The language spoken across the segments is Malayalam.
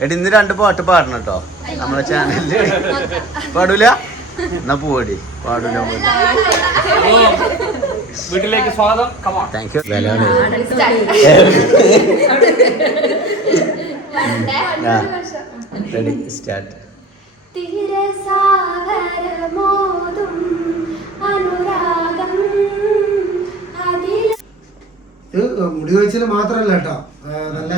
എടി ഇന്ന് രണ്ട് പാട്ട് പാടണം കേട്ടോ നമ്മളെ ചാനലിൽ പാടൂല? എന്നാ പോടി പാടൂല വീട്ടിലേക്ക് സ്വാഗതം. താങ്ക് യു റെഡി സ്റ്റാർട്ട് മുടി കൊഴിച്ചിൽ മാത്രല്ല കേട്ടോ നല്ല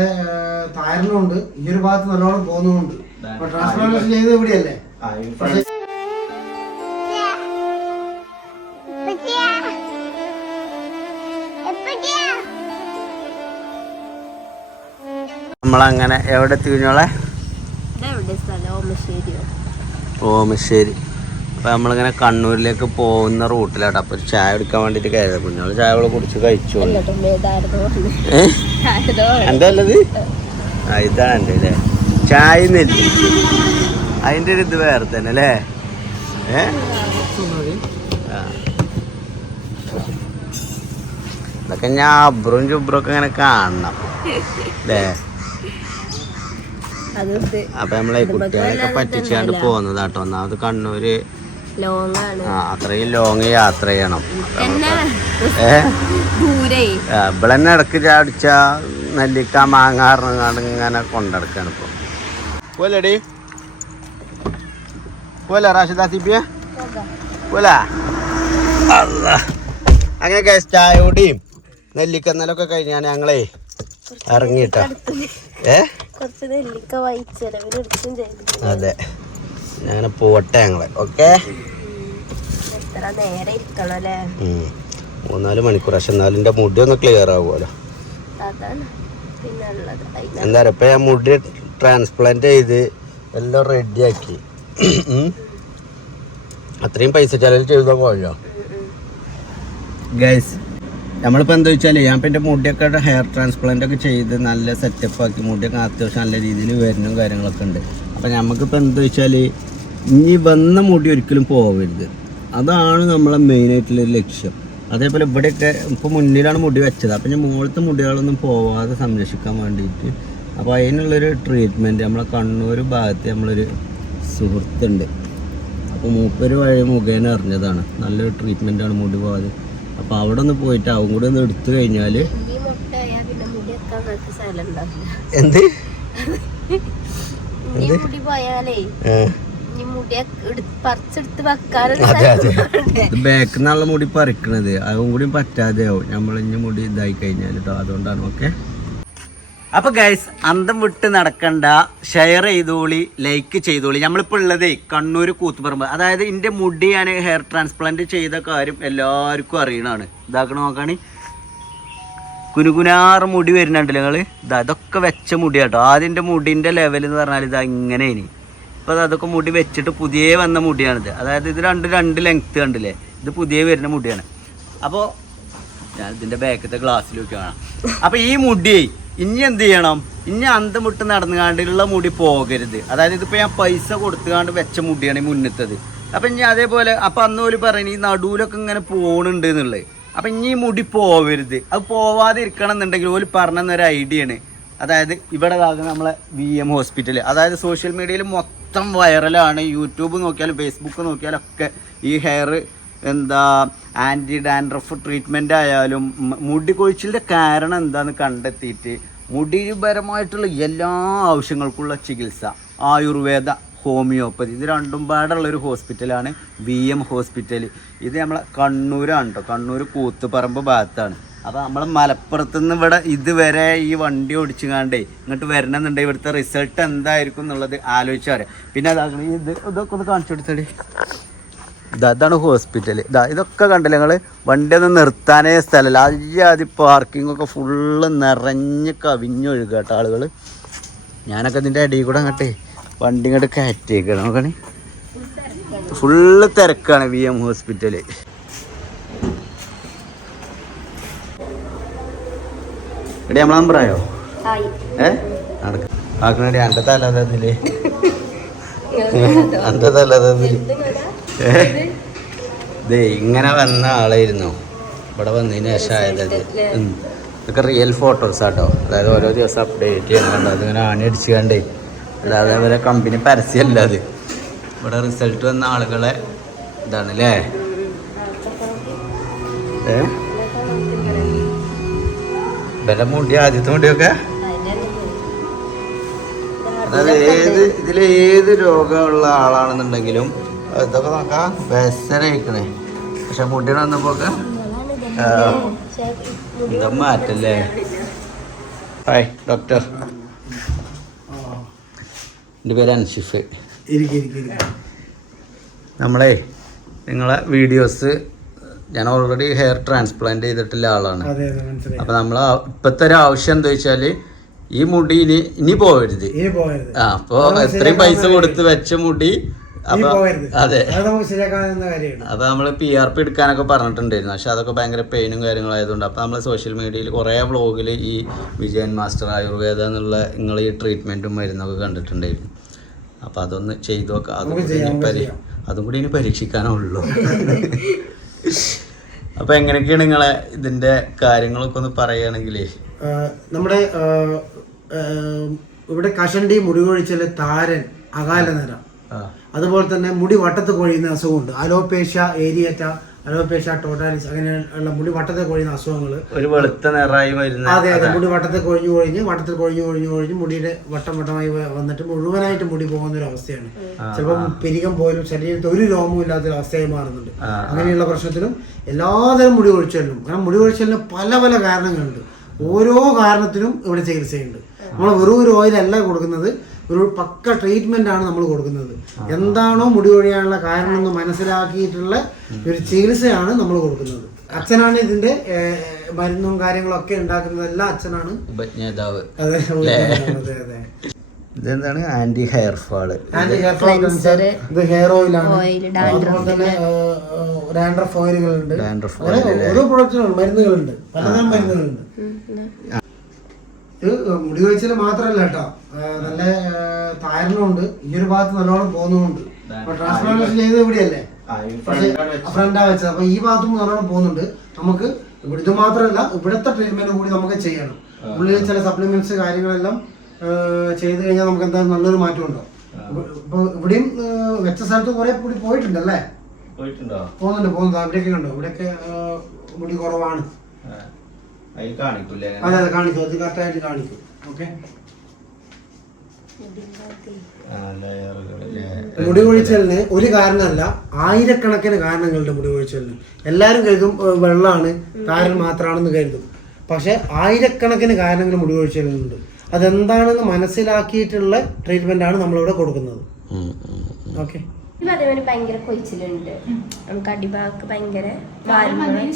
താരനുണ്ട് ഈ ഒരു ഭാഗത്ത് നല്ലോണം പോകുന്നുമുണ്ട്. അപ്പൊ ട്രാൻസ്പ്ലാന്റേഷൻ ചെയ്ത് ഇവിടെയല്ലേ? നമ്മളങ്ങനെ എവിടെ തിരിഞ്ഞോളെ ഓമശ്ശേരി. അപ്പൊ നമ്മളിങ്ങനെ കണ്ണൂരിലേക്ക് പോകുന്ന റൂട്ടിലാട്ടോ. അപ്പൊ ഒരു ചായ എടുക്കാൻ വേണ്ടിട്ട് കയറിയത്. കുഞ്ഞോൾ ചായ കുടിച്ച് കഴിച്ചു. ഏ? എന്താ ഉള്ളത് ആ ഇതാണ് എന്റെ അല്ലേ ചായ നെല്ലി അതിന്റെ ഒരു ഇത് വേറെ തന്നെ അല്ലേ ഏ. ഇതൊക്കെ ഞാൻ അബ്രും ചുബ്രും ഒക്കെ ഇങ്ങനെ കാണണം അല്ലേ അപ്പൊ നമ്മളെ കുട്ടികളെയൊക്കെ പറ്റിച്ചാണ്ട് പോകുന്നത് കേട്ടോ ഒന്നാമത് കണ്ണൂര് ആ അത്രയും ലോങ് യാത്ര ചെയ്യണം. ഏ? ഇവിടെ തന്നെ ഇടയ്ക്ക് ചാടിച്ച നെല്ലിക്ക മാങ്ങ ഇങ്ങനെ കൊണ്ടെടുക്കാണ് ഇപ്പൊ. പോലടി പോലെ റാഷിദ പോല പോലെ അങ്ങനെ guys, ചായയോടെയും നെല്ലിക്കന്നലൊക്കെ കഴിഞ്ഞാൽ ഞങ്ങളേ ഇറങ്ങിയിട്ട. ഏ? കുറച്ച് നെല്ലിക്ക അതെ. അങ്ങനെ പോട്ടെ ഞങ്ങൾ ഓക്കെ? മൂന്നാൽ മണിക്കൂർ പക്ഷെ എന്നാലും എന്റെ മുടി ഒന്ന് ക്ലിയർ ആവുമല്ലോ. അതാണ്. എന്താ പറയുക ഇപ്പം ഞാൻ മുടി ട്രാൻസ്പ്ലാന്റ് ചെയ്ത് എല്ലാം റെഡിയാക്കി അത്രയും പൈസ ചെലവിൽ ചെയ്താൽ പോയല്ലോ. ഗൈസ് നമ്മളിപ്പോൾ എന്താ വെച്ചാൽ ഞാൻ ഇപ്പം എന്റെ മുടിയൊക്കെ ഹെയർ ട്രാൻസ്പ്ലാന്റ് ഒക്കെ ചെയ്ത് നല്ല സെറ്റപ്പ് ആക്കി മുടിയൊക്കെ അത്യാവശ്യം നല്ല രീതിയിൽ വരണം കാര്യങ്ങളൊക്കെ ഉണ്ട്. അപ്പം നമുക്കിപ്പോൾ എന്താ വെച്ചാൽ ഇനി വന്ന മുടി ഒരിക്കലും പോവരുത്. അതാണ് നമ്മളെ മെയിനായിട്ടുള്ള ലക്ഷ്യം. അതേപോലെ ഇവിടെയൊക്കെ ഇപ്പോൾ മുന്നിലാണ് മുടി വെച്ചത്. അപ്പം ഞാൻ മുകളിലത്തെ മുടികളൊന്നും പോവാതെ സംരക്ഷിക്കാൻ വേണ്ടിയിട്ട് അപ്പോൾ അതിനുള്ളൊരു ട്രീറ്റ്മെന്റ് നമ്മളെ കണ്ണൂർ ഭാഗത്ത് നമ്മളൊരു സുഹൃത്തുണ്ട്. അപ്പോൾ മൂപ്പര് വഴി മുഖേന അറിഞ്ഞതാണ്. നല്ലൊരു ട്രീറ്റ്മെന്റാണ് മുടി പോവാതെ. അപ്പോൾ അവിടെ ഒന്ന് പോയിട്ട് അവൻ കൂടി ഒന്ന് എടുത്തു കഴിഞ്ഞാൽ എന്ത്? മുടി പോയാലേ ഇനി മുടി പറിക്കണത്. അതും കൂടി പറ്റാതെയാവും നമ്മൾ ഇനി മുടി ഇതായി കഴിഞ്ഞാൽ കേട്ടോ അതുകൊണ്ടാണ് ഓക്കെ? അപ്പൊ ഗൈസ് അന്തം വിട്ട് നടക്കണ്ട. ഷെയർ ചെയ്തോളി ലൈക്ക് ചെയ്തോളി. നമ്മളിപ്പോൾ ഉള്ളതേ കണ്ണൂർ കൂത്തുപറമ്പ്. അതായത് എന്റെ മുടി ഞാൻ ഹെയർ ട്രാൻസ്പ്ലാന്റ് ചെയ്ത കാര്യം എല്ലാവർക്കും അറിയണതാണ് ഇതാക്കണ നോക്കാണ് കുനുകുനാറ് മുടി വരുന്നുണ്ടല്ലോ നിങ്ങൾ ഇതാ ഇതൊക്കെ വെച്ച മുടിയാട്ടോ. ആദ്യം എന്റെ മുടിന്റെ ലെവൽ എന്ന് പറഞ്ഞാൽ ഇതാ ഇങ്ങനെ ഇനി ഇപ്പോൾ അതൊക്കെ മുടി വെച്ചിട്ട് പുതിയ വന്ന മുടിയാണിത്. അതായത് ഇത് രണ്ട് രണ്ട് ലെങ്ത്ത് കണ്ടില്ലേ? ഇത് പുതിയ വരുന്ന മുടിയാണ്. അപ്പോൾ ഞാൻ ഇതിന്റെ ബാക്കത്തെ ഗ്ലാസ്സിലേക്ക് കാണാം അപ്പോൾ ഈ മുടി ഇനി എന്ത് ചെയ്യണം? ഇനി അന്തമുട്ട് നടന്നുകാണ്ടുള്ള മുടി പോകരുത്. അതായത് ഇതിപ്പോൾ ഞാൻ പൈസ കൊടുത്തുകാണ്ട് വെച്ച മുടിയാണ് ഈ മുന്നത്തത്. അപ്പം ഇനി അതേപോലെ അപ്പം അന്ന് പോലും പറയുന്നത് ഈ നടുവിലൊക്കെ ഇങ്ങനെ പോകണുണ്ട് എന്നുള്ളത്. അപ്പം ഇനി മുടി പോവരുത്. അത് പോവാതിരിക്കണം എന്നുണ്ടെങ്കിൽ ഓൽ പറഞ്ഞൊരു ഐഡിയ ആണ് അതായത് ഇവിടെ നമ്മളെ വി എം ഹോസ്പിറ്റൽ അതായത് സോഷ്യൽ മീഡിയയിൽ മൊത്തം വൈറലാണ് യൂട്യൂബ് നോക്കിയാലും ഫേസ്ബുക്ക് നോക്കിയാലും ഒക്കെ ഈ ഹെയർ എന്താ ആന്റി ഡാൻഡ്രഫ് ട്രീറ്റ്മെന്റ് ആയാലും മുടി കൊഴിച്ചിലിന്റെ കാരണം എന്താണെന്ന് കണ്ടെത്തിയിട്ട് മുടിപരമായിട്ടുള്ള എല്ലാ ആവശ്യങ്ങൾക്കുള്ള ചികിത്സ. ആയുർവേദ ഹോമിയോപ്പതി ഇത് രണ്ടും പാടുള്ള ഒരു ഹോസ്പിറ്റലാണ് വി എം ഹോസ്പിറ്റൽ ഇത് നമ്മളെ കണ്ണൂരാണ് കേട്ടോ കണ്ണൂർ കൂത്തുപറമ്പ് ഭാഗത്താണ്. അപ്പോൾ നമ്മൾ മലപ്പുറത്ത് നിന്ന് ഇവിടെ ഇതുവരെ ഈ വണ്ടി ഓടിച്ചുകാണ്ടേ ഇങ്ങോട്ട് വരണമെന്നുണ്ടെങ്കിൽ ഇവിടുത്തെ റിസൾട്ട് എന്തായിരിക്കും എന്നുള്ളത് ആലോചിച്ചാൽ പറയാം. പിന്നെ അതാകണം ഇത് ഇതൊക്കെ ഒന്ന് കാണിച്ചു കൊടുത്തടി. ഇതാ ഇതാണ് ഹോസ്പിറ്റൽ ഇതാ ഇതൊക്കെ കണ്ടില്ല ഞങ്ങൾ വണ്ടി ഒന്നും നിർത്താനേ സ്ഥലമില്ല. പാർക്കിംഗ് ഒക്കെ ഫുള്ള് നിറഞ്ഞ് കവിഞ്ഞൊഴുക കേട്ടോ ആളുകൾ ഞാനൊക്കെ ഇതിന്റെ അടിയിൽ കൂടെ അങ്ങട്ടെ വണ്ടി ഇങ്ങോട്ട് കയറ്റിയേക്കണം. നോക്കണേ. ഫുള്ള് തിരക്കാണ് വി എം ഹോസ്പിറ്റൽ എടി നമ്മളെ നമ്പറായോ ആയി. ഏ? നടക്ക. ആക്കണടി എന്റെ തല തന്നില്ലേ? എന്റെ തല തന്നില്ലേ? ദേ ഇങ്ങനെ വന്ന ആളായിരുന്നു. ഇവിടെ വന്നതിന് ശേഷം ആയത്. ഇതൊക്കെ റിയൽ ഫോട്ടോസ് ആട്ടോ. അതായത് ഓരോ ദിവസം അപ്ഡേറ്റ് ചെയ്യുന്നുണ്ട് അതിങ്ങനെ ആണി അടിച്ചു കണ്ടേ. അല്ലാതെ അവരെ കമ്പനി പരസ്യമല്ല അത്. ഇവിടെ റിസൾട്ട് വന്ന ആളുകളെ ഇതാണ് അല്ലേ ഏ? ഇവരെ മുടി ആദ്യത്തെ മുടിയൊക്കെ? അതായത് ഏത് ഇതിൽ ഏത് രോഗമുള്ള ആളാണെന്നുണ്ടെങ്കിലും ഇതൊക്കെ നോക്കാം. ബെസ്റ്ററായിക്കണേ പക്ഷെ മുടിയുടെ വന്നപ്പോ ഒക്കെ എന്താ മാറ്റല്ലേ? Hi doctor. എന്റെ പേര് അൻഷിഫ്. നമ്മളെ നിങ്ങളെ വീഡിയോസ് ഞാൻ ഓൾറെഡി ഹെയർ ട്രാൻസ്പ്ലാന്റ് ചെയ്തിട്ടുള്ള ആളാണ്. അപ്പൊ നമ്മൾ ഇപ്പത്തെ ഒരു ആവശ്യം എന്താ വെച്ചാൽ ഈ മുടി ഇനി ഇനി പോവരുത്. ആ അപ്പൊ എത്രയും പൈസ കൊടുത്ത് വെച്ച മുടി അപ്പൊ അതെ. അപ്പൊ നമ്മൾ പി ആർ പി എടുക്കാനൊക്കെ പറഞ്ഞിട്ടുണ്ടായിരുന്നു. പക്ഷെ അതൊക്കെ ഭയങ്കര പെയിനും കാര്യങ്ങളും ആയതുകൊണ്ട് അപ്പൊ നമ്മൾ സോഷ്യൽ മീഡിയയിൽ കുറെ വ്ളോഗിൽ ഈ വിജയൻ മാസ്റ്റർ ആയുർവേദ എന്നുള്ള നിങ്ങൾ ഈ ട്രീറ്റ്മെന്റും മരുന്നൊക്കെ കണ്ടിട്ടുണ്ടായിരുന്നു. അപ്പൊ അതൊന്ന് ചെയ്തു നോക്കാം. അതും കൂടി. അതും കൂടി ഇനി പരീക്ഷിക്കാനുള്ളൂ അപ്പൊ എങ്ങനെയൊക്കെയാണ് നിങ്ങളെ ഇതിന്റെ കാര്യങ്ങളൊക്കെ ഒന്ന് പറയുകയാണെങ്കിലേ? നമ്മുടെ ഇവിടെ കഷണ്ടി മുടി കൊഴിച്ചൽ താരൻ അകാല നിര അതുപോലെ തന്നെ മുടി വട്ടത്ത് കൊഴിയുന്ന അസുഖമുണ്ട്. അലോപേഷ്യ ഏരിയറ്റ അലോപേഷ്യ ടോട്ടാലിസ് അങ്ങനെയുള്ള മുടി വട്ടത്തെ കൊഴിയുന്ന അസുഖങ്ങൾ ഒരു വെളുത്ത നിറായി വരുന്ന അതെ അതെ മുടി വട്ടത്തെ കൊഴിഞ്ഞു കൊഴിഞ്ഞ് വട്ടത്തിൽ കൊഴിഞ്ഞു കൊഴിഞ്ഞു കൊഴിഞ്ഞ് മുടിയുടെ വട്ടം വട്ടമായി വന്നിട്ട് മുഴുവനായിട്ട് മുടി പോകുന്ന ഒരു അവസ്ഥയാണ്. ചിലപ്പോൾ പെരികം പോലും ശരീരത്തിൽ ഒരു രോമവും ഇല്ലാത്തൊരു അവസ്ഥയായി മാറുന്നുണ്ട്. അങ്ങനെയുള്ള പ്രശ്നത്തിലും എല്ലാതരം മുടി കൊഴിച്ചലിനും കാരണം മുടി കൊഴിച്ചലിന് പല പല കാരണങ്ങളുണ്ട്. ഓരോ കാരണത്തിനും ഇവിടെ ചികിത്സയുണ്ട്. നമ്മൾ വെറും ഒരു ഓയിലല്ല കൊടുക്കുന്നത്. ഒരു പക്ക ട്രീറ്റ്മെന്റ് ആണ് നമ്മൾ കൊടുക്കുന്നത്. എന്താണോ മുടി കൊഴിയാനുള്ള കാരണം എന്ന് മനസ്സിലാക്കിയിട്ടുള്ള ഒരു ചികിത്സയാണ് നമ്മൾ കൊടുക്കുന്നത്. അച്ഛനാണ് ഇതിന്റെ മരുന്നും കാര്യങ്ങളൊക്കെ ഉണ്ടാക്കുന്നതെല്ലാം അച്ഛനാണ്. ഉപജ്ഞാതാവ്. അതെ അതെ അതെ. ഇതെന്താണ്? Anti hair fall. Anti hair fall Cleanser, ഇത് ഹെയർ തന്നെ ഡാൻഡ്രഫ് ഓയിലുകളുണ്ട് അങ്ങനെ ഓരോ പ്രൊഡക്റ്റുകളും മരുന്നുകളുണ്ട്. പലതരം മരുന്നുകളുണ്ട്. ഇത് മുടി വെച്ചാൽ മാത്രമല്ല കേട്ടോ. ആ, താരനുണ്ട് ഈ ഒരു ഭാഗത്ത് നല്ലോണം പോകുന്നുമുണ്ട്. അപ്പൊ ട്രാൻസ്പ്ലാന്റേഷൻ ചെയ്തത് ഇവിടെയല്ലേ? ഫ്രണ്ടാ വെച്ചത്. അപ്പൊ ഈ ഭാഗത്തും നല്ലോണം പോകുന്നുണ്ട്. നമുക്ക് ഇവിടുത്തെ ഇത് മാത്രമല്ല ഇവിടുത്തെ ട്രീറ്റ്മെന്റ് കൂടി നമുക്ക് ചെയ്യണം. ഉള്ളിൽ ചില സപ്ലിമെന്റ്സ് കാര്യങ്ങളെല്ലാം ചെയ്ത് കഴിഞ്ഞാൽ നമുക്ക് എന്തായാലും നല്ലൊരു മാറ്റം ഉണ്ടാവും ഇപ്പൊ ഇവിടെയും വെച്ച സ്ഥലത്ത് കുറെ കൂടി പോയിട്ടുണ്ടല്ലേ? പോയിട്ടുണ്ടോ? പോകുന്നുണ്ട് പോകുന്നുണ്ട്. അവിടെയൊക്കെ കണ്ടോ? ഇവിടെയൊക്കെ മുടി കുറവാണ്. അതെ അതെ കാണിക്കും. അത് കറക്റ്റായിട്ട് കാണിക്കും. ഓക്കെ മുടി കൊഴിച്ചലിന് ഒരു കാരണമല്ല ആയിരക്കണക്കിന് കാരണങ്ങളുണ്ട് മുടി കൊഴിച്ചലിന് എല്ലാവരും കരുതും വെള്ളമാണ് താരൻ മാത്രമാണെന്ന് കരുതും. പക്ഷെ ആയിരക്കണക്കിന് കാരണങ്ങൾ മുടി കൊഴിച്ചലിനുണ്ട് അതെന്താണെന്ന് മനസ്സിലാക്കിയിട്ടുള്ള ട്രീറ്റ്മെന്റ് ആണ് നമ്മളിവിടെ കൊടുക്കുന്നത്. ഓക്കെ. അതേപോലെ ഭയങ്കര കൊഴിച്ചിലുണ്ട്. നമുക്ക് അടിഭാഗത്ത് ഭയങ്കര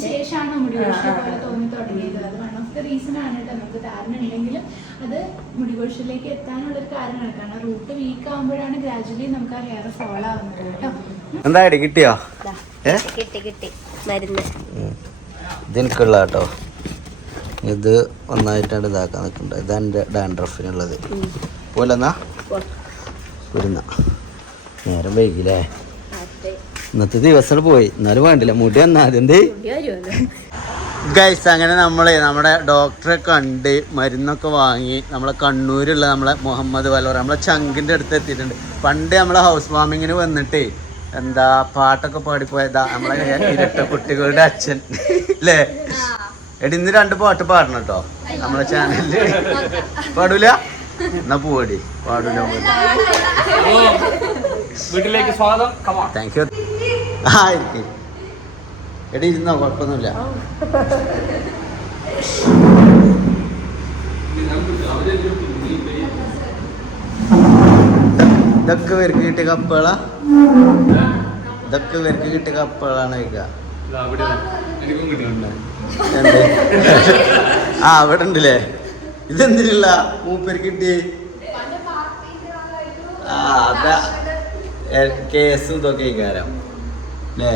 ശേഷമാണ് മുടി കൊഴിച്ചിൽ പോലെ തോന്നി തുടങ്ങിയത്. അത് വൺ ഓഫ് ദ റീസൺ ആണ് കേട്ടോ. നമുക്ക് താരൻ ഉണ്ടെങ്കിലും അത് മുടി കൊഴിച്ചിലേക്ക് എത്താനുള്ള ഒരു കാരണമാണ്. കാരണം റൂട്ട് വീക്ക് ആകുമ്പോഴാണ് ഗ്രാജുവലി നമുക്ക് ആ ഹെയർ ഫോൾ ആവുന്നത് കേട്ടോ. എന്തായാലും കിട്ടിയോ? കിട്ടി കിട്ടി. മരുന്ന്. ഇതെനിക്കുള്ള കേട്ടോ. ഇത് ഒന്നായിട്ടാണ് ഇതാക്കാൻ നിൽക്കുന്നത്. ഇതെന്റെ ഡാൻഡ്രഫിനുള്ളത്. പോലെന്നാ. വരുന്ന നേരം വൈകില്ലേ ഇന്നത്തെ ദിവസം പോയി. എന്നാലും വേണ്ടില്ല. മുടി എന്നാ അതെന്തേ മുടി വരുമല്ലോ ഗൈസ് അങ്ങനെ നമ്മളെ നമ്മുടെ ഡോക്ടറെ കണ്ട് മരുന്നൊക്കെ വാങ്ങി നമ്മളെ കണ്ണൂരുള്ള നമ്മളെ മുഹമ്മദ് വലോറ നമ്മളെ ചങ്കിന്റെ അടുത്ത് എത്തിയിട്ടുണ്ട്. പണ്ട് നമ്മളെ ഹൗസ് വാമിങ്ങിന് വന്നിട്ട് എന്താ പാട്ടൊക്കെ പാടിപ്പോയതാ നമ്മളെ ഇരട്ട കുട്ടികളുടെ അച്ഛൻ. അല്ലേ എടി ഇന്ന് രണ്ട് പാട്ട് പാടണം കേട്ടോ. നമ്മളെ ചാനലിൽ പാടൂല? എന്നാ പോടി പാടൂല വീട്ടിലേക്ക് സ്വാഗതം. താങ്ക് യു ഹായ് എടി ഇരുന്നോ കുഴപ്പമൊന്നുമില്ല. ഇതൊക്കെ പേർക്ക് കിട്ടിയ കപ്പുകളാ? ഇതൊക്കെ പേർക്ക് കിട്ടിയ കപ്പുകളാണ് കിട്ടിയിട്ടുണ്ട്. ആ അവിടെ ഉണ്ടല്ലേ? ഇതെന്തിനുള്ള മൂപ്പര് കിട്ടി ആ അതാ. കേസും ഇതൊക്കെ കാരം അല്ലേ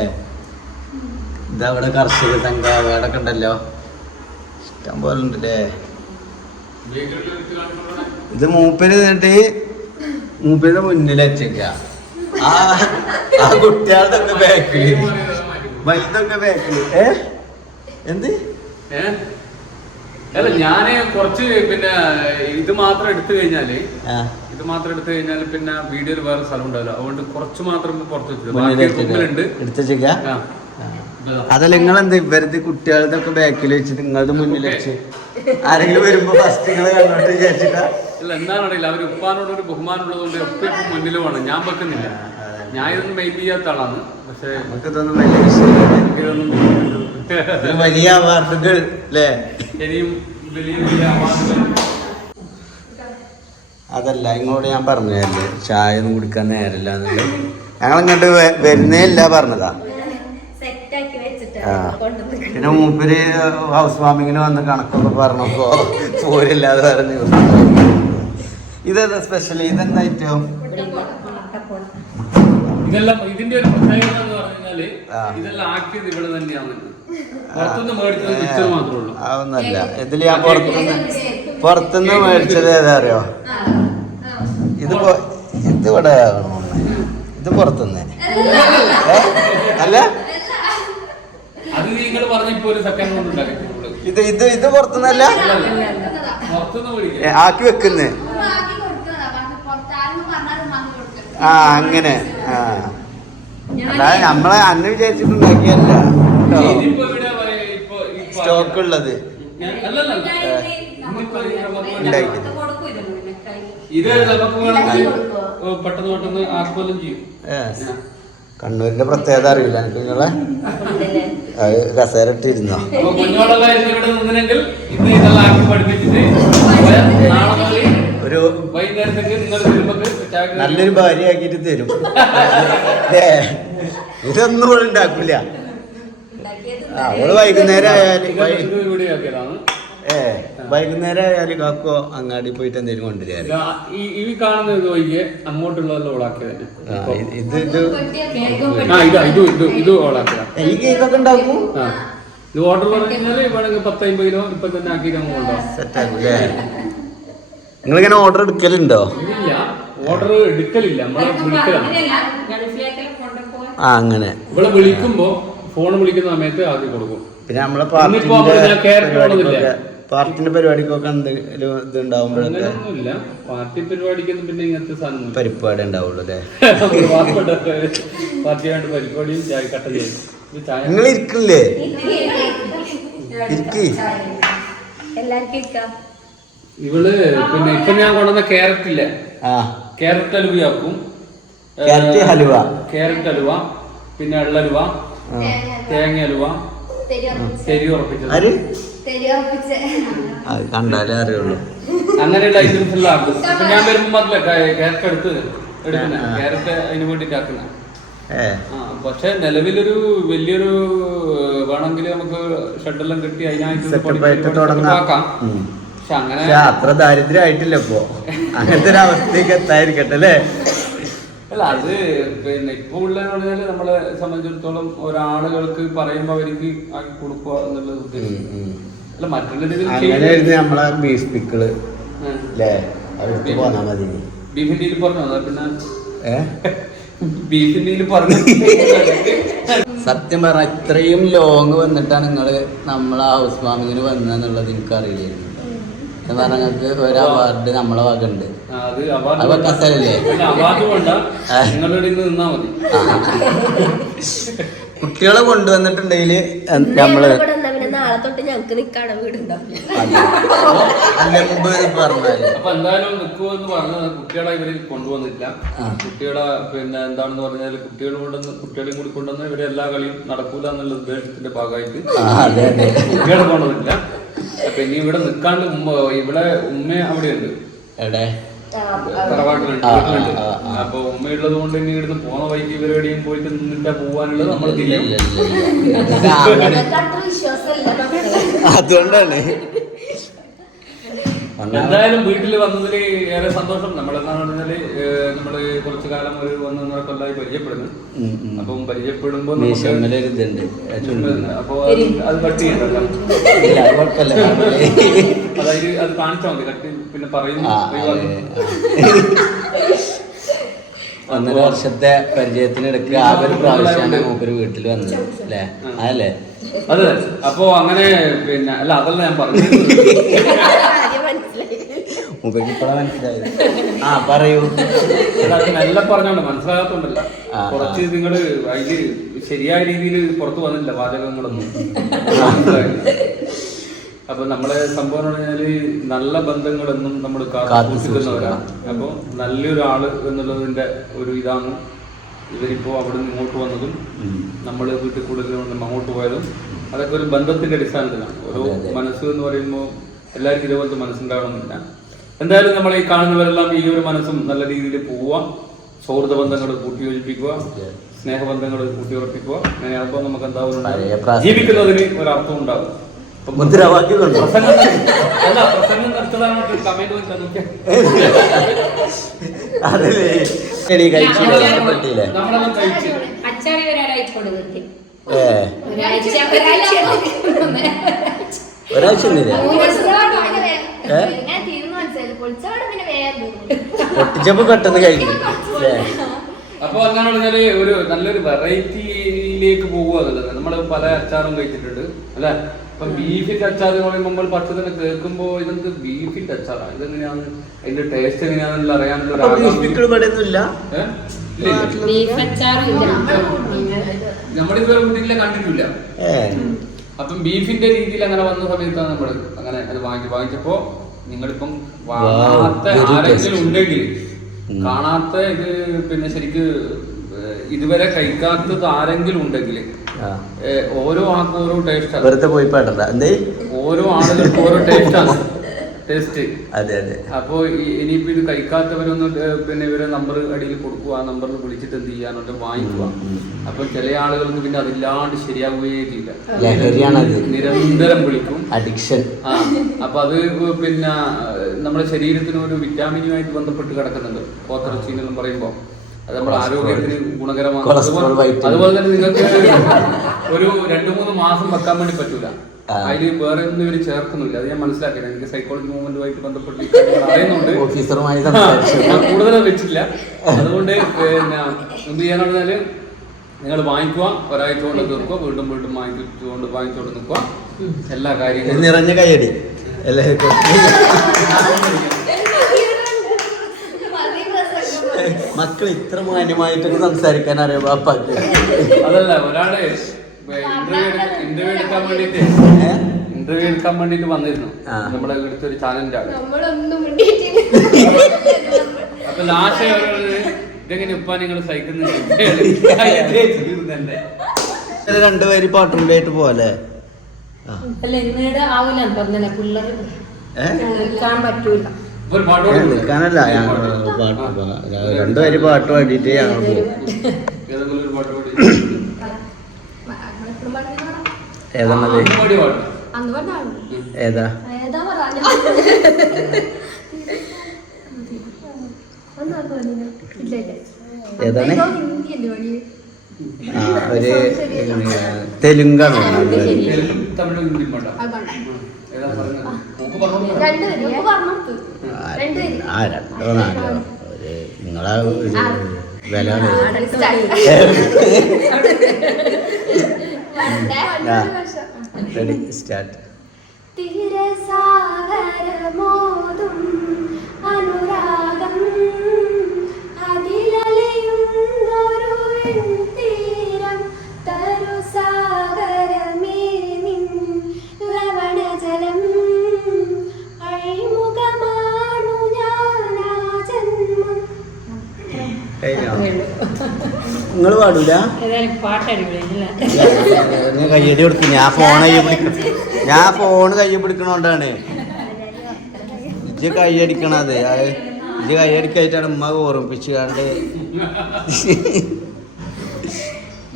ഇതവിടെ കർഷക സംഘ അവിടെ ഉണ്ടല്ലോ. ഇഷ്ടം പോലെ ഉണ്ടല്ലേ? ഇത് മൂപ്പര് എന്നിട്ട് മൂപ്പരുടെ മുന്നിൽ വെച്ചേക്ക. ആ ആ കുട്ടികളുടെ ഒക്കെ ബാക്കിൽ വലുതൊക്കെ ബാക്കിൽ ഏ? എന്ത്? അല്ല ഞാൻ കുറച്ച് പിന്നെ ഇത് മാത്രം എടുത്തു കഴിഞ്ഞാൽ ഇത് മാത്രം എടുത്തു കഴിഞ്ഞാൽ പിന്നെ വീഡിയോയിൽ വേറെ സ്ഥലം ഉണ്ടാവില്ല. അതുകൊണ്ട് കുറച്ച് മാത്രം പുറത്തു ബാക്കി വെച്ചിട്ട് റൂമിലുണ്ട്. എടുത്ത് വെച്ചേക്കാ നിങ്ങൾ എന്താ അതല്ല ഇവരത് കുട്ടികളുടെ ബാക്കിൽ വെച്ചിട്ട് നിങ്ങളുടെ മുന്നിൽ വെച്ച് ആരെങ്കിലും വരുമ്പോ ഫസ്റ്റ് നിങ്ങൾ കണ്ടോട്ട് വിചാരിച്ചിട്ടാ? ഇല്ല എന്താണറിയില്ല അവർ ഉപ്പാനോട് ഒരു ബഹുമാനം ഉള്ളതുകൊണ്ട് എപ്പോഴും മുന്നിൽ വേണം. ഞാൻ വെക്കുന്നില്ല. ഞാൻ ഇതൊന്നും മെയിൻ ചെയ്യാത്ത ആളാണ്. പക്ഷേ നമുക്ക് ഇതൊന്നും വലിയ ഇത് വലിയ അവാർഡുകൾ അല്ലേ ഇനിയും വലിയ വലിയ അവാർഡുകൾ. അതല്ല ഇങ്ങോട്ട് ഞാൻ പറഞ്ഞതല്ലേ. ചായ ഒന്നും കുടിക്കാൻ നേരല്ല എന്നുള്ളത്. ഞങ്ങൾ ഇങ്ങോട്ട് വരുന്നേ ഇല്ല പറഞ്ഞതാ സെറ്റാക്കി വെച്ചിട്ട് ആ. കൊണ്ടുവന്ന് പിന്നെ മൂപ്പര് ഹൗസ് വാമിങ്ങിന് വന്ന് കണക്കൊക്കെ പറഞ്ഞപ്പോ പോരില്ലാതെ പറഞ്ഞു ഇതെന്താ സ്പെഷ്യൽ ഇതെന്താ ഏറ്റവും ഇതെല്ലാം ഇതിന്റെ ഒരു പ്രത്യേകത എന്ന് പറഞ്ഞാൽ ഇതെല്ലാം ആക്കിയത് ഇവിടെ തന്നെയാണ്. പുറത്തുനിന്ന് മേടിച്ചത് മിക്സർ മാത്രമേ ഉള്ളൂ. അതൊന്നല്ല ഇതിൽ ഞാൻ പുറത്തുനിന്ന് പുറത്തുനിന്ന് മേടിച്ചത് ഏതാ അറിയോ ഇത് ഇത് ഇവിടെ? ഇത് പുറത്തുനിന്ന്. അല്ല? നിങ്ങൾ പറഞ്ഞ ഇപ്പൊ ഒരു സെക്കൻഡ് കൊണ്ട് ഇത് ഇത് ഇത് പുറത്തുനിന്നല്ല? പുറത്തുനിന്ന് ഏ, മേടിക്കാം ആക്കി വെക്കുന്നേ ആ അങ്ങനെ. ആ. അല്ലാതെ നമ്മളെ അന്ന് വിചാരിച്ചിട്ടുണ്ടാക്കിയല്ല സ്റ്റോക്ക് ഉള്ളത് ഇത് പെട്ടെന്ന് പെട്ടെന്ന് ആക്കുമല്ലോ ചെയ്യും. കണ്ണൂരിന്റെ പ്രത്യേകത അറിയില്ല. എനിക്ക് നിങ്ങളെ അത് കസേര ഇട്ടിരുന്നോ അപ്പൊ കുഞ്ഞോളെല്ലാം ഇവിടെ നിന്നെങ്കിൽ ഇന്ന് ഇതെല്ലാം പഠിപ്പിച്ചിട്ട് നാളെ മുതൽ ഒരു നല്ലൊരു ഭാര്യ ആക്കിട്ട് തരും ഇതൊന്നും ഇവിടെ ഉണ്ടാക്കില്ല അവൾ വൈകുന്നേരം ആയാലും ഏ. വൈകുന്നേരം ആയാലും കാക്കോ അങ്ങാടി പോയിട്ട് എന്തെങ്കിലും കൊണ്ടുവരാറ്? ഇതാ, ഈ കാണുന്ന ഇത് ഒഴികെ അങ്ങോട്ടുള്ളതെല്ലാം ഓളാക്കിയത് ഇത് ഇത് ഓളാക്കിയതാ ഈ കേക്കൊക്കെ ഉണ്ടാക്കും. ആ ഇത് ഓർഡർ പറഞ്ഞു കഴിഞ്ഞാൽ വേണമെങ്കിൽ പത്ത് അമ്പത് കിലോ ഇപ്പൊ തന്നെ ആക്കി അല്ലേ നിങ്ങളിങ്ങനെ ഓർഡർ എടുക്കലുണ്ടോ? ഇല്ല ഓർഡർ എടുക്കലില്ല നമ്മളെ വിളിക്കലാണ്. ആ അങ്ങനെ. ഇവിടെ വിളിക്കുമ്പോ ഫോൺ വിളിക്കുന്ന സമയത്ത് ആക്കി കൊടുക്കും. പിന്നെ നമ്മളെ ഇന്നിപ്പോ പാർട്ടിന്റെ പരിപാടിക്കൊക്കെ? എന്തെങ്കിലും ഇത് ഉണ്ടാവുമ്പോഴൊക്കെ അങ്ങനെയൊന്നുമില്ല. പാർട്ടി പരിപാടിക്കൊന്നും പിന്നെ ഇങ്ങനത്തെ സാധനം പരിപാടി ഉണ്ടാവുള്ളൂ അല്ലേ? പാർട്ടിയായിട്ട് പരിപാടിയും ചായ കട്ട ചെയ്യും ഇത് ചായ നിങ്ങൾ ഇരിക്കില്ലേ? ഇരിക്കി. എല്ലാവർക്കും ഇരിക്കാം. ഇവൾ പിന്നെ ഇപ്പൊ ഞാൻ കൊണ്ടുവന്ന ക്യാരറ്റ് ഇല്ലേ? ആ. ക്യാരറ്റ് അലുവയാക്കും ക്യാരറ്റ് ഹലുവ. ക്യാരറ്റ് അലുവ പിന്നെ എള്ളലുവ ആ. തേങ്ങ അലുവ ശരി ഉറപ്പിച്ചത്. ആര്? അത് കണ്ടാലേ അറിയുള്ളൂ. അങ്ങനെയുള്ള ഐറ്റംസ് ഇപ്പൊ ഞാൻ വരുമ്പോ മാത്രല്ല ക്യാരറ്റ് എടുത്ത് എടുക്കുന്ന? ക്യാരറ്റ് അതിന് വേണ്ടിട്ട് ആക്കുന്ന? ഏ. ആ പക്ഷെ നിലവിലൊരു വലിയൊരു വേണമെങ്കിൽ നമുക്ക് ഷെഡെല്ലാം കിട്ടി അതിനായിട്ട് ആക്കാം. പക്ഷെ അങ്ങനെ അത്ര ദാരിദ്ര്യമായിട്ടില്ല ഇപ്പൊ. അങ്ങനത്തെ ഒരു അവസ്ഥയ്ക്ക് എത്തായിരിക്കട്ടെ അല്ലേ? അല്ല അത് പിന്നെ ഇപ്പൊ ഉള്ളതെന്ന് പറഞ്ഞാൽ നമ്മളെ സംബന്ധിച്ചിടത്തോളം ഒരാളുകൾക്ക് പറയുമ്പോ അവർക്ക് ആക്കി കൊടുക്കുക എന്നുള്ളത് ഉദ്ദേശം. അല്ല മറ്റുള്ള രീതിയിൽ അങ്ങനെയായിരുന്നു നമ്മളെ ബീഫ് പിക്കിൾ അല്ലേ അവർക്ക് പോന്നാ മതി. ബീഫിന്റെ ഇതിൽ പറഞ്ഞു? അതാ പിന്നെ ഏ? ബീഫിന്റെ ഇതിൽ പറഞ്ഞു? സത്യം പറ ഇത്രയും ലോങ് വന്നിട്ടാണ് നിങ്ങൾ നമ്മളെ ഹൗസ് വാമിങ്ങിന് വന്നെന്നുള്ളത് എനിക്ക് അറിയില്ലായിരുന്നു എന്ന് പറഞ്ഞാൽ നിങ്ങൾക്ക് ഒരു അവാർഡ് നമ്മളെ വക ഉണ്ട് ആ, അത് കുട്ടികളെ കൊണ്ടുവന്നിട്ടുണ്ടെങ്കിൽ നമ്മൾ നാളെ തൊട്ട് ഞങ്ങക്ക് നിക്കാണ് വീടുണ്ടാവില്ല. അപ്പൊ എന്തായാലും നിൽക്കുമെന്ന് പറഞ്ഞത് കുട്ടികളെ ഇവർ കൊണ്ടുവന്നില്ല. കുട്ടികളെ പിന്നെ എന്താണെന്ന് പറഞ്ഞാൽ കുട്ടികൾ കൊണ്ടുവന്ന് കുട്ടികളെയും കൂടി കൊണ്ടുവന്ന് ഇവരെ എല്ലാ കളിയും നടക്കൂല എന്നുള്ള ഉദ്ദേശത്തിന്റെ ഭാഗമായിട്ട് ആ അതെ അതെ. കുട്ടികളെ കൊണ്ടുവന്നില്ല. അപ്പൊ ഇനി ഇവിടെ നിൽക്കാണ്ട് ഉമ്മ ഇവിടെ ഉമ്മ അവിടെയുണ്ട്. എവിടെ? അപ്പൊ ഉമ്മയുള്ളത് കൊണ്ട് ഇനി ഇവിടുന്ന് പോണ വഴിക്ക് ഇവരെവിടെയും പോയിട്ട് നിന്നിട്ടാ പോവാനുള്ളത് നമ്മൾ ഇല്ല, തിരിയും ഇല്ല, ഇല്ല, ഇല്ല. ഇതൊക്കെ ആങ്ങൾ ഞങ്ങൾക്ക് അത്ര വിശ്വാസമില്ല മക്കളെ അതുകൊണ്ടാണ് ഒന്നാമത് എന്തായാലും വീട്ടിൽ വന്നതിൽ ഏറെ സന്തോഷം. നമ്മൾ പറഞ്ഞാൽ നമ്മൾ കുറച്ചു കാലം ഒരു വന്ന കൊല്ലായി കൊല്ലമായി പരിചയപ്പെടുന്നു. അപ്പം പരിചയപ്പെടുമ്പോ അപ്പൊ അത് കട്ട് ചെയ്യണ്ടല്ലോ. അതായത് അത് കാണിച്ചാൽ മതി. കട്ട് പിന്നെ പറയുന്നു. ഒന്നര വർഷത്തെ പരിചയത്തിനിടയ്ക്ക് ആ ഒരു പ്രാവശ്യമാണ് മൂപ്പര് വീട്ടിൽ വന്നത്. അല്ലേ? അതല്ലേ? അതെ. അപ്പൊ അങ്ങനെ പിന്നെ അല്ല അതല്ല ഞാൻ പറഞ്ഞത്. മൂപ്പർക്ക് ഇപ്പഴാ മനസ്സിലായത് ആ പറയൂ. നല്ല പറഞ്ഞോണ്ട് മനസ്സിലാകാത്തോണ്ടല്ല. കുറച്ച് നിങ്ങൾ അതിൽ ശരിയായ രീതിയിൽ പുറത്തു വന്നില്ല വാചകങ്ങളൊന്നും. അപ്പൊ നമ്മളെ സംഭവം എന്ന് പറഞ്ഞാൽ നല്ല ബന്ധങ്ങളെന്നും നമ്മൾ കാത്തുസൂക്ഷിക്കുന്നവരാണ് അപ്പൊ നല്ലൊരു ആൾ എന്നുള്ളതിന്റെ ഒരു ഇതാണ് ഇവരിപ്പോ അവിടെ നിന്ന് ഇങ്ങോട്ട് വന്നതും നമ്മൾ വീട്ടിൽ കൂടുതൽ അങ്ങോട്ട് പോയതും അതൊക്കെ ഒരു ബന്ധത്തിന്റെ അടിസ്ഥാനത്തിലാണ്. ഓരോ മനസ്സ് എന്ന് പറയുമ്പോൾ എല്ലാവർക്കും ഇതേപോലത്തെ മനസ്സുണ്ടാവണമെന്നില്ല. എന്തായാലും നമ്മൾ ഈ കാണുന്നവരെല്ലാം ഈ ഒരു മനസ്സും നല്ല രീതിയിൽ പോവുക. സൗഹൃദ ബന്ധങ്ങൾ കൂട്ടിയോജിപ്പിക്കുക സ്നേഹബന്ധങ്ങൾ കൂട്ടിയുറപ്പിക്കുക. അങ്ങനെയാകുമ്പോൾ നമുക്ക് എന്താവും ജീവിക്കുന്നതിന് ഒരർത്ഥം ഉണ്ടാകും. ഒരാഴ്ച കണ്ടോ പ്രസംഗം അല്ല പൊട്ടിച്ചപ്പോ പെട്ടെന്ന് കഴിക്കും. അല്ലേ? അപ്പൊ അങ്ങനെ പറഞ്ഞാൽ ഒരു നല്ലൊരു വെറൈറ്റിയിലേക്ക് പോകുക എന്നുള്ളത്. നമ്മൾ പല അച്ചാറും കഴിച്ചിട്ടുണ്ട് അല്ലെ? അപ്പൊ ബീഫിന്റെ അച്ചാർ എന്ന് പറയുമ്പോൾ നമ്മൾ പച്ചതന്നെ കേൾക്കുമ്പോ ഇതെന്ത് ബീഫിന്റെ അച്ചാറാണ് ഇതെങ്ങനെയാണ്? അതിന്റെ ടേസ്റ്റ് എങ്ങനെയാണെന്നുള്ള അറിയാനുള്ള നമ്മളിതുവരെ വീട്ടിലെ കണ്ടിട്ടില്ല. ഏ. അപ്പം ബീഫിന്റെ രീതിയിൽ അങ്ങനെ വന്ന സമയത്താണ് നമ്മൾ അങ്ങനെ അത് വാങ്ങി വാങ്ങിച്ചപ്പോ നിങ്ങളിപ്പം കാണാത്ത ആരെങ്കിലും. ഉണ്ടെങ്കിൽ കാണാത്ത ഇത് പിന്നെ ശരിക്ക് ഇതുവരെ കഴിക്കാത്തത് ആരെങ്കിലും ഉണ്ടെങ്കിൽ ഓരോ ആൾക്കും ഓരോ ടേസ്റ്റാണ് വെറുതെ പോയി പെടണ്ട. ഓരോ ആളുകൾക്കും ഓരോ ടേസ്റ്റാണ് ടേസ്റ്റ് അതെ അതെ. അപ്പോ ഇനിയിപ്പോ ഇത് കഴിക്കാത്തവരൊന്ന് പിന്നെ ഇവരെ നമ്പർ അടിയിൽ കൊടുക്കുക ആ നമ്പറിൽ വിളിച്ചിട്ട് എന്ത് ചെയ്യാനുണ്ട് വാങ്ങിക്കുക. അപ്പൊ ചില ആളുകളൊന്നും പിന്നെ അതില്ലാണ്ട് ശരിയാവുകയേ ചെയ്യില്ല. നിരന്തരം വിളിക്കും. അഡിക്ഷൻ ആ അപ്പൊ അത് പിന്നെ നമ്മുടെ ശരീരത്തിന് ഒരു വിറ്റാമിനുമായിട്ട് ബന്ധപ്പെട്ട് കിടക്കുന്നുണ്ട്. കോത്തിറച്ചി എന്നെല്ലാം പറയുമ്പോൾ അത് നമ്മുടെ ആരോഗ്യത്തിന് ഗുണകരമാണ്. അതുപോലെ തന്നെ നിങ്ങൾക്ക് ഒരു രണ്ടു മൂന്ന് മാസം വെക്കാൻ വേണ്ടി പറ്റൂല. ആ. അതിൽ വേറെ ഒന്നും ഇവർ ചേർക്കുന്നില്ല. അത് ഞാൻ മനസ്സിലാക്കിയത്. എനിക്ക് സൈക്കോളജി മൂവ്മെന്റുമായിട്ട് ബന്ധപ്പെട്ട് അറിയുന്നുണ്ട്. ഓഫീസറുമായി കൂടുതൽ വെച്ചില്ല അതുകൊണ്ട് പിന്നെ എന്ത് ചെയ്യാന്ന് പറഞ്ഞാൽ നിങ്ങൾ വാങ്ങിക്കുക ഒരാഴ്ച കൊണ്ട് തീർക്കുക വീണ്ടും വീണ്ടും വാങ്ങിച്ചുകൊണ്ട് വാങ്ങിച്ചുകൊണ്ട് നിൽക്കുക. എല്ലാ കാര്യങ്ങളും. നിറഞ്ഞ കൈയടി മക്കൾ ഇത്ര മാന്യമായിട്ടൊക്കെ സംസാരിക്കാൻ അറിയാം പാപ്പാക്ക് അതല്ല ഒരാൾ ഇന്റർവ്യൂ ഇന്റർവ്യൂ എടുക്കാൻ വേണ്ടിട്ട് ഇന്റർവ്യൂ എടുക്കാൻ വേണ്ടിട്ട് വന്നിരുന്നു. നമ്മളെ നമ്മുടെ ഇവിടുത്തെ ഒരു ചാനലിന്റെ ആൾ അപ്പൊ ലാസ്റ്റ് ഇതെങ്ങനെ ഉപ്പാ നിങ്ങൾ സഹിക്കുന്നില്ല രണ്ടുപേര് പാട്ടുണ്ടായിട്ട് പോലെ പാട്ട്. നിൽക്കാനല്ല ഞങ്ങൾ രണ്ടുപേര് പാട്ട് പാടിയിട്ട് ഞങ്ങൾ പോകും ഏതെങ്കിലും ഒരു പാട്ട് പാടി ഏതാണത്. ഏതാ? ഏതാണ്? ആ ഒരു തെലുങ്കാണ്. ആ രണ്ടോ നാലോ? ഒരു നിങ്ങളെ വില റെഡി സ്റ്റാർട്ട് തിരസാഗരമോതും നിങ്ങൾ പാടൂല? കയ്യടി കൊടുക്കും ഞാൻ ഫോൺ കയ്യ ഞാൻ ഫോൺ കയ്യ പിടിക്കണോണ്ടാണ്. ഇജ്ജ് കയ്യടിക്കണത്. ഇജ്ജ് കയ്യടിക്കായിട്ടാണ് ഉമ്മ ഓർമ്മിപ്പിച്ചു കണ്ട്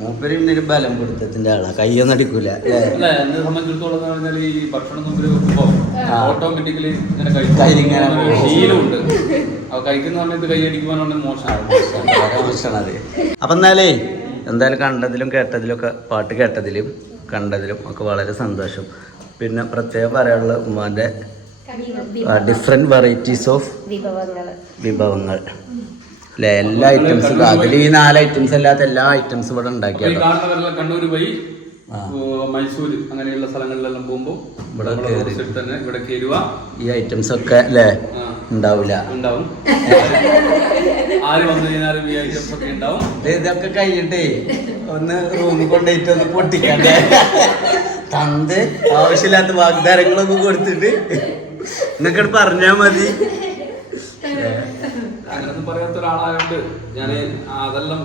മൂപ്പര് ഇന്നൊരു ബലം പിടുത്തത്തിന്റെ ആളാ. കയ്യൊന്നും അടിക്കൂല അല്ല? എന്നെ സംബന്ധിച്ചിടത്തോളം ഈ ഭക്ഷണം ഓട്ടോമാറ്റിക്കലി ഇങ്ങനെ. ശീലമുണ്ട്. കഴിക്കുന്ന സമയത്ത് കൈയടിക്കുവാനാണ് മോശമാണ്. അപ്പൊ എന്നാലേ എന്തായാലും കണ്ടതിലും കേട്ടതിലും ഒക്കെ പാട്ട് കേട്ടതിലും കണ്ടതിലും ഒക്കെ വളരെ സന്തോഷം. പിന്നെ പ്രത്യേകം പറയാനുള്ള ഉമ്മാന്റെ ഡിഫറെന്റ് വെറൈറ്റീസ് ഓഫ് വിഭവങ്ങൾ. അല്ലെ എല്ലാ ഐറ്റംസും അതിൽ ഈ നാല് ഐറ്റംസ് അല്ലാത്ത എല്ലാ ഐറ്റംസും ഇവിടെ കണ്ണൂർ പോയി മൈസൂർ അങ്ങനെയുള്ള സ്ഥലങ്ങളിലെല്ലാം പോകുമ്പോൾ ഇവിടെ കേറി. തന്നെ ഇവിടെ കയറുക ഈ ഐറ്റംസ് ഒക്കെ അല്ലേ ഉണ്ടാവില്ല ഉണ്ടാവും. ആര് വന്നു കഴിഞ്ഞാലും ഈ ഐറ്റംസ് ഒക്കെ ഉണ്ടാവും. ഇതൊക്കെ കഴിഞ്ഞിട്ടേ ഒന്ന് റൂമിൽ കൊണ്ടുപോയിട്ട് ഒന്ന് പൊട്ടിക്കണ്ടേ. തന്ത് ആവശ്യമില്ലാത്ത വാഗ്ദാനങ്ങളൊക്കെ കൊടുത്തിട്ട്. എന്നൊക്കെ പറഞ്ഞാ മതി. അങ്ങനൊന്നും പറയാത്ത ഒരാളായോണ്ട് ഞാൻ അതെല്ലാം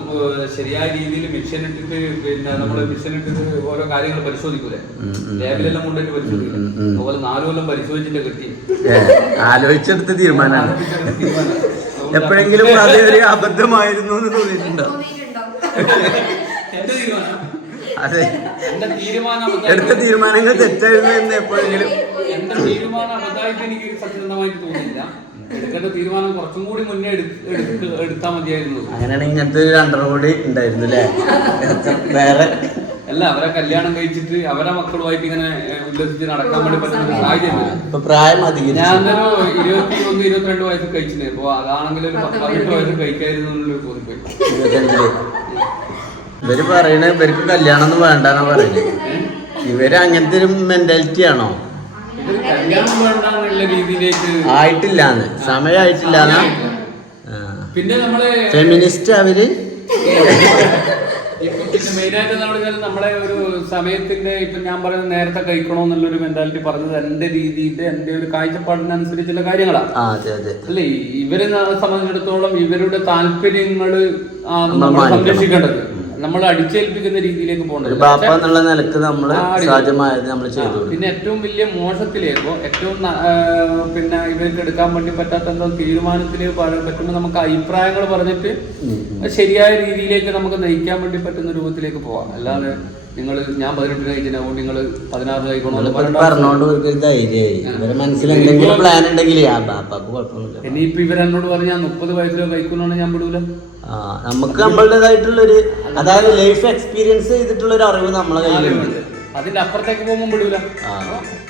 ശരിയായ രീതിയിൽ മിഷൻ ഇട്ടിട്ട് പിന്നെ നമ്മൾ മിഷൻ ഇട്ടിട്ട് ഓരോ കാര്യങ്ങൾ പരിശോധിക്കൂലേ. ലാബിലെല്ലാം കൊണ്ടുപോയിട്ട് പരിശോധിക്കും ഉം, ഉം. അതുപോലെ നാലു കൊല്ലം പരിശോധിച്ചിട്ട് കിട്ടി. ആലോചിച്ചെടുത്ത് തീരുമാനമാണ് എപ്പോഴെങ്കിലും അതൊരു അബദ്ധമായിരുന്നു എന്ന് തോന്നിയിട്ടുണ്ടോ? അതെ. തീരുമാനം എടുത്ത തീരുമാനങ്ങൾ തെറ്റായിരുന്നു എന്ന് എപ്പോഴെങ്കിലും എന്റെ തീരുമാനം അബദ്ധമായിട്ട് എനിക്ക് സത്യസന്ധമായിട്ട് തോന്നിയില്ല. എടുക്കേണ്ട തീരുമാനം കുറച്ചും കൂടി മുന്നേ എടുത്ത് എടുത്ത് എടുത്താൽ മതിയായിരുന്നു. അങ്ങനെയാണെങ്കിൽ ഇങ്ങനത്തെ ഒരു രണ്ടര കോടി ഉണ്ടായിരുന്നു അല്ലേ? വേറെ. അല്ല അവരെ കല്യാണം കഴിച്ചിട്ട് അവരെ മക്കളുമായിട്ട് ഇങ്ങനെ ഉല്ലസിച്ച് നടക്കാൻ വേണ്ടി പറ്റുന്ന സാഹചര്യം പ്രായം ഞാൻ തന്നെ ഇരുപത്തി ഒന്ന് ഇരുപത്തിരണ്ട് വയസ്സ് കഴിച്ചില്ലേ? അപ്പൊ അതാണെങ്കിൽ ഒരു പതിനെട്ട് വയസ്സ് കഴിക്കായിരുന്നു തോന്നിപ്പോയി ഇവർ പറയണ ഇവർക്ക് കല്യാണം ഒന്നും വേണ്ടെന്നാ പറയുന്നത് ഇവർ അങ്ങനത്തെ ഒരു മെന്റാലിറ്റി ആണോ ഇവർ കല്യാണം വേണ്ടെന്നുള്ള രീതിയിലേക്ക് ആയിട്ടില്ലാന്ന്. സമയമായിട്ടില്ലാന്നാ പിന്നെ നമ്മളെ ഫെമിനിസ്റ്റ് അവർ? മെയിനായിട്ട് പറഞ്ഞാൽ നമ്മളെ ഒരു സമയത്തിന്റെ ഇപ്പൊ ഞാൻ പറയുന്നത് നേരത്തെ കഴിക്കണോ എന്നുള്ളൊരു മെന്റാലിറ്റി പറഞ്ഞത് എന്റെ രീതിയുടെ എന്റെ ഒരു കാഴ്ചപ്പാടിനനുസരിച്ചുള്ള കാര്യങ്ങളാണ് അല്ലെ? ഇവരെ സംബന്ധിച്ചിടത്തോളം ഇവരുടെ താല്പര്യങ്ങൾ നമ്മൾ. സംരക്ഷിക്കേണ്ടത്. നമ്മൾ അടിച്ചേൽപ്പിക്കുന്ന രീതിയിലേക്ക് പോകേണ്ടത്. ബാപ്പ എന്നുള്ള നിലയ്ക്ക് നമ്മൾ സാധ്യമായത് നമ്മൾ ചെയ്തു പിന്നെ ഏറ്റവും വലിയ മോശത്തിലേക്കോ ഏറ്റവും പിന്നെ ഇവർക്ക് എടുക്കാൻ വേണ്ടി പറ്റാത്ത എന്തോ തീരുമാനത്തിലേക്ക് പറ്റുമ്പോൾ നമുക്ക് അഭിപ്രായങ്ങൾ പറഞ്ഞിട്ട് ശരിയായ രീതിയിലേക്ക് നമുക്ക് നയിക്കാൻ വേണ്ടി പറ്റുന്ന രൂപത്തിലേക്ക് പോവാം. അല്ലാതെ നിങ്ങൾ ഞാൻ പതിനെട്ടിന് കഴിച്ചിട്ടുണ്ടാവും നിങ്ങൾ പതിനാറ് കഴിക്കണോ ഇനിയിപ്പോ ഇവരെന്നോട് പറഞ്ഞാൽ മുപ്പത് വയസ്സിലോ കഴിക്കണമെന്ന് ഞാൻ വിടൂല. നമുക്ക് നമുക്ക് നമ്മളുടേതായിട്ടുള്ളൊരു അതായത് ലൈഫ് എക്സ്പീരിയൻസ് ചെയ്തിട്ടുള്ള ഒരു അറിവ് നമ്മളെ കയ്യിലുണ്ട്. അതിന്റെ അപ്പുറത്തേക്ക് പോകുമ്പോൾ വിടൂല.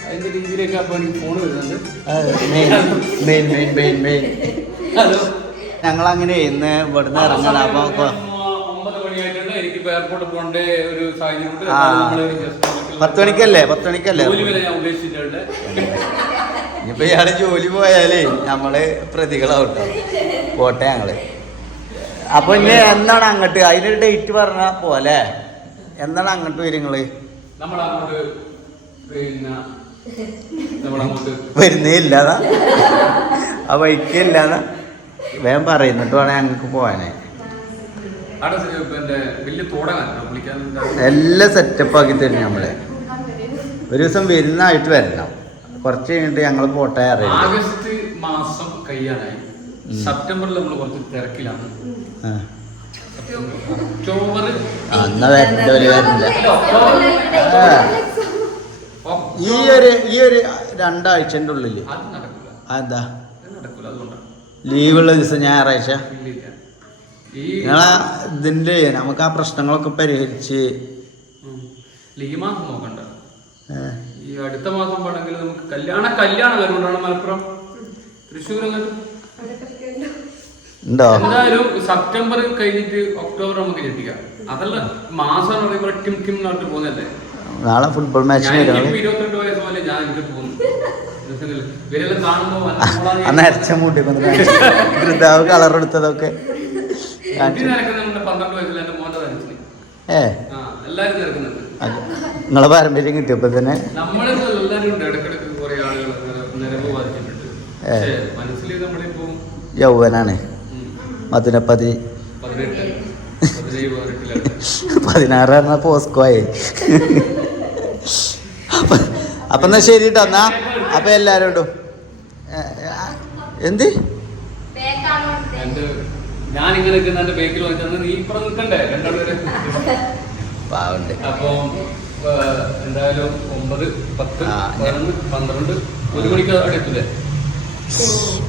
അതിന്റെ രീതിയിലേക്ക് അപ്പൊ എനിക്ക് ഫോൺ വരുന്നുണ്ട്. ഞങ്ങൾ അങ്ങനെ ഇന്ന് ഇവിടുന്ന് ഇറങ്ങണം. അപ്പൊ ഒമ്പത് മണിയായിട്ടുണ്ട്. എനിക്ക് പോകേണ്ട ഒരു സാഹചര്യം പത്ത് മണിക്കല്ലേ? പത്ത് മണിക്കല്ലേ? ഞാൻ ഇനിയിപ്പോ ഇയാൾ ജോലി പോയാലേ നമ്മൾ പ്രതികളാവും ട്ടോ. പോട്ടെ ഞങ്ങൾ. അപ്പൊ ഇനി എന്നാണ് അങ്ങോട്ട്? അതിനൊരു ഡേറ്റ് പറഞ്ഞാ പോലെ എന്നാണ് അങ്ങോട്ട് വരും നിങ്ങൾ നമ്മളങ്ങോട്ട് പിന്നെ നമ്മളങ്ങോട്ട് വരുന്നേ ഇല്ലാതാ. ആ വഴിക്ക് ഇല്ലാതാ. വേഗം പറയുന്നിട്ട് വേണേ ഞങ്ങൾക്ക് പോവാനേ. എല്ലാം സെറ്റപ്പ് ആക്കി തരും നമ്മളെ. ഒരു ദിവസം വരുന്നതായിട്ട് വരണം. കുറച്ച് കഴിഞ്ഞിട്ട് ഞങ്ങൾ പോട്ടെ അറിയാം ആഗസ്റ്റ് മാസം കഴിയാനായി. സെപ്റ്റംബറിൽ നമ്മൾ കുറച്ച് തിരക്കിലാണ്. അന്ന് വരണ്ട ഒരു വരണ്ട. ഈ ഒരു ഈ ഒരു രണ്ടാഴ്ചന്റെ ഉള്ളിൽ. അത് നടക്കില്ല അതെന്താ? അത് നടക്കില്ല അതുകൊണ്ടാണ്. ലീവുള്ള ദിവസം ഞായറാഴ്ച. നിങ്ങളാ ഇതിന്റെ നമുക്ക് ആ പ്രശ്നങ്ങളൊക്കെ പരിഹരിച്ച്. ലീവ് ഈ മാസം നോക്കണ്ട. ഈ അടുത്ത മാസം വേണമെങ്കിൽ നമുക്ക് കല്യാണ കല്യാണം വരുന്നുണ്ടാണ് മലപ്പുറം. തൃശ്ശൂർ അങ്ങോട്ട് ഉണ്ടോ? എന്തായാലും സെപ്റ്റംബർ കഴിഞ്ഞിട്ട് ഒക്ടോബർ നമുക്ക് ഞെട്ടിക്കാം അതല്ല മാസം എന്ന് പറയുമ്പോൾ ടിം ടിം നാട്ട് പോകുന്നല്ലേ നാളെ ഫുട്ബോൾ മാച്ചിന് എനിക്കിപ്പോ വരാണ് ഇരുപത്തിരണ്ട് വയസ്സ് പോലെ ഞാൻ അന്ന് അരച്ച മൂട്ടി വൃതാവ് കളർ എടുത്തതൊക്കെ ഏ? നിങ്ങളെ പാരമ്പര്യം കിട്ടിയപ്പോ തന്നെ. യൗവനാണ്. ഉം, പതി പതിനാറ് പറഞ്ഞ പോസ്കോ ആയി അപ്പൊ എന്നാ ശരി കേട്ടോ എന്നാ? അപ്പൊ എന്ത്? പാവുണ്ട്. എന്തായാലും ഒമ്പത് പത്ത് പന്ത്രണ്ട് ഒരു മണിക്ക് അവിടെ എത്തൂലേ?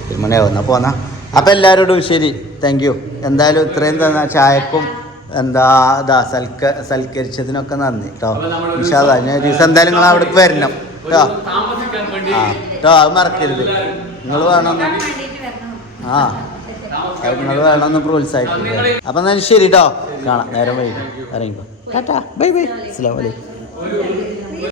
ഒരു മണിയാവും. എന്നാ പോന്നാ. അപ്പൊ എല്ലാരോടും ശരി. Thank you. എന്തായാലും ഇത്രയും തന്ന ചായക്കും എന്താ ഇതാ സൽക്ക സൽക്കരിച്ചതിനൊക്കെ നന്ദി കേട്ടോ വിശാദ ഞാൻ ഒരു ദിവസം എന്തായാലും നിങ്ങൾ അവിടേക്ക് വരണം. കേട്ടോ ആ കേട്ടോ അത് മറക്കരുത്. നിങ്ങൾ വേണം. ആ അത് നിങ്ങൾ വേണമെന്ന് പ്രോത്സാഹിപ്പിക്കുക അപ്പം എന്നാലും ശരി കേട്ടോ കാണാം. നേരം വൈകി. ഇറങ്ങിക്കോ. ടാറ്റാ. Bye bye. അസ്സാം അലൈക്കും. ഒരു